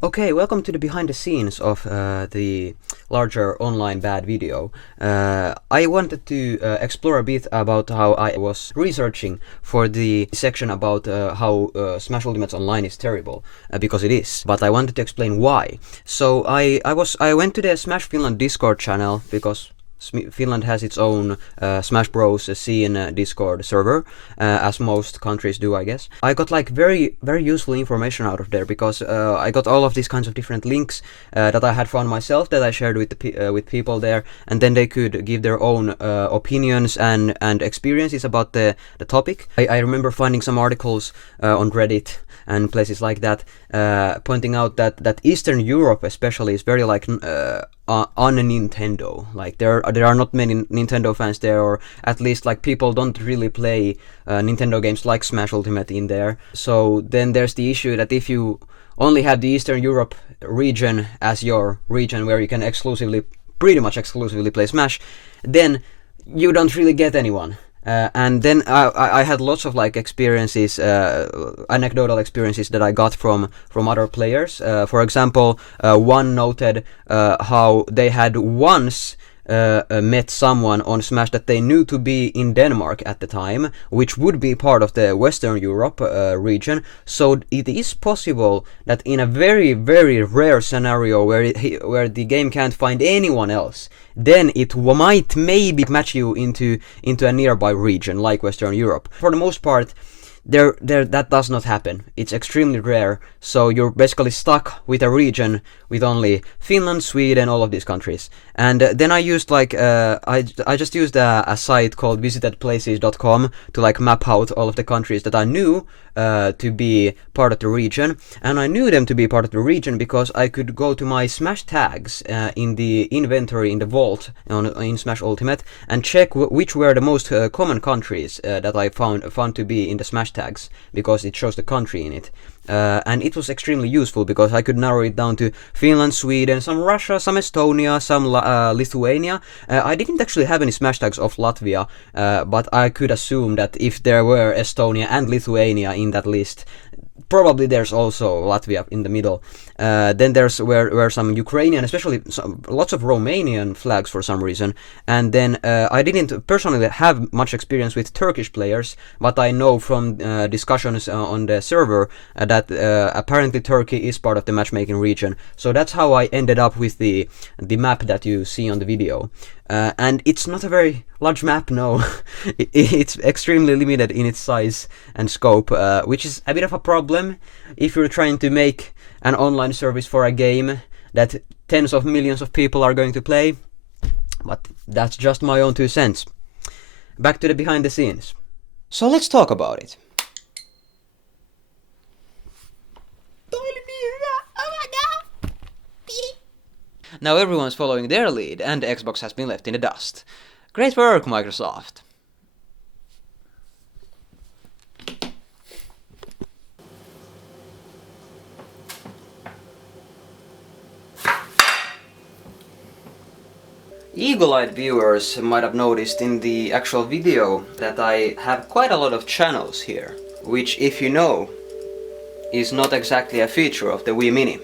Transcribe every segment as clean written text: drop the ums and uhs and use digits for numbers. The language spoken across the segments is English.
Okay, welcome to the behind the scenes of the larger online bad video. I wanted to explore a bit about how I was researching for the section about how Smash Ultimates Online is terrible, because it is. But I wanted to explain why. So I went to the Smash Finland Discord channel because Finland has its own Smash Bros. Scene Discord server, as most countries do, I guess. I got like very useful information out of there because I got all of these kinds of different links that I had found myself that I shared with with people there, and then they could give their own opinions and experiences about the topic. I remember finding some articles on Reddit and places like that, pointing out that Eastern Europe especially is very like on Nintendo. Like there are not many Nintendo fans there, or at least like people don't really play Nintendo games like Smash Ultimate in there. So then there's the issue that if you only have the Eastern Europe region as your region where you can pretty much exclusively play Smash, then you don't really get anyone. And then I had lots of like experiences, anecdotal experiences that I got from other players. For example, one noted how they had once met someone on Smash that they knew to be in Denmark at the time, which would be part of the Western Europe region. So it is possible that in a very rare scenario where the game can't find anyone else, then it might maybe match you into a nearby region like Western Europe. For the most part, that does not happen. It's extremely rare, so you're basically stuck with a region with only Finland, Sweden, all of these countries. And then I used like I just used a site called visitedplaces.com to like map out all of the countries that I knew to be part of the region, and I knew them to be part of the region because I could go to my Smash tags in the inventory in the vault in Smash Ultimate and check which were the most common countries that I found to be in the Smash tags, because it shows the country in it. And it was extremely useful because I could narrow it down to Finland, Sweden, some Russia, some Estonia, some Lithuania. I didn't actually have any Smash tags of Latvia, but I could assume that if there were Estonia and Lithuania in that list, probably there's also Latvia in the middle. Then there's where some Ukrainian, especially lots of Romanian flags for some reason. And then I didn't personally have much experience with Turkish players, but I know from discussions on the server that apparently Turkey is part of the matchmaking region. So that's how I ended up with the map that you see on the video. And it's not a very large map, no. It's extremely limited in its size and scope, which is a bit of a problem if you're trying to make an online service for a game that tens of millions of people are going to play. But that's just my own 2 cents. Back to the behind the scenes. So let's talk about it. Now everyone's following their lead, and Xbox has been left in the dust. Great work, Microsoft! Eagle-eyed viewers might have noticed in the actual video that I have quite a lot of channels here, which, if you know, is not exactly a feature of the Wii Mini,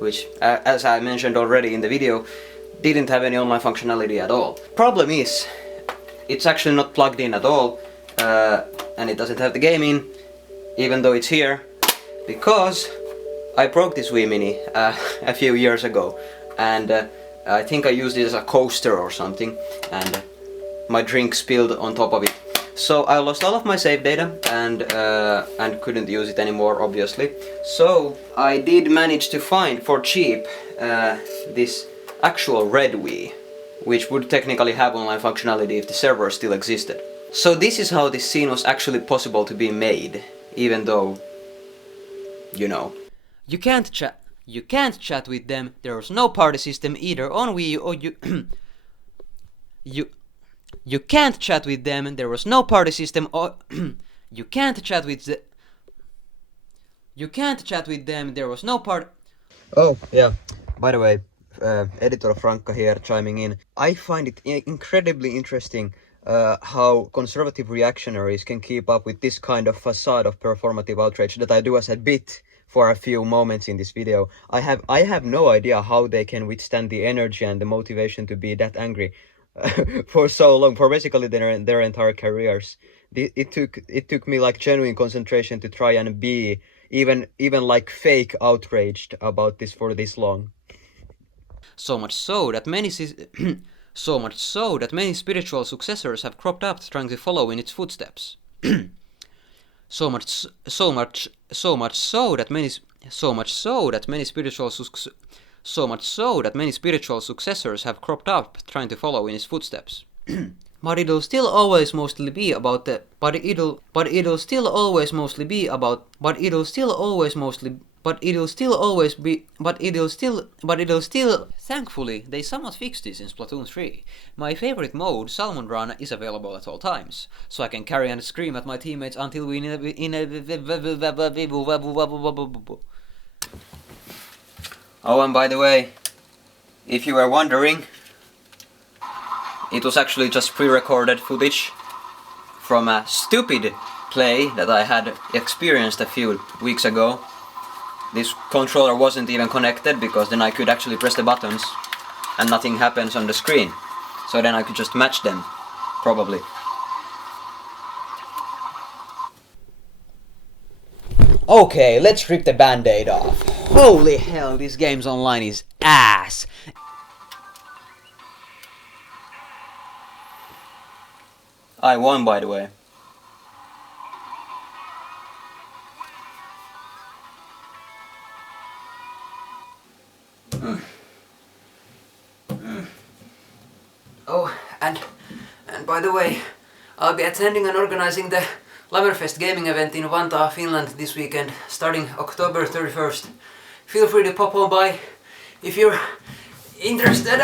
which, as I mentioned already in the video, didn't have any online functionality at all. Problem is, it's actually not plugged in at all, and it doesn't have the game in, even though it's here, because I broke this Wii Mini a few years ago, and I think I used it as a coaster or something, and my drink spilled on top of it. So I lost all of my save data and couldn't use it anymore, obviously. So I did manage to find for cheap this actual red Wii, which would technically have online functionality if the server still existed. So this is how this scene was actually possible to be made, even though, you know. You can't chat with them. There was no party system either on Wii or You can't chat with them, there was no party system, or you can't chat with them, there was no part. Oh, yeah. By the way, Editor Franka here chiming in. I find it incredibly interesting how conservative reactionaries can keep up with this kind of facade of performative outrage that I do as a bit for a few moments in this video. I have no idea how they can withstand the energy and the motivation to be that angry for so long, for basically their entire careers. It took me like genuine concentration to try and be even like fake outraged about this for this long. So much so that many so much so that many spiritual successors have cropped up trying to follow in its footsteps. So much so that many spiritual successors have cropped up trying to follow in his footsteps. But it'll still always mostly be about the Thankfully, they somewhat fixed this in Splatoon 3. My favorite mode, Salmon Run, is available at all times, so I can carry and scream at my teammates until we Oh, and by the way, if you were wondering, it was actually just pre-recorded footage from a stupid play that I had experienced a few weeks ago. This controller wasn't even connected because then I could actually press the buttons and nothing happens on the screen. So then I could just match them, probably. Okay, let's rip the band-aid off. Holy hell, this game's online is ass! I won, by the way. Oh, and by the way, I'll be attending and organizing the Lammerfest gaming event in Vantaa, Finland this weekend, starting October 31st. Feel free to pop on by if you're interested.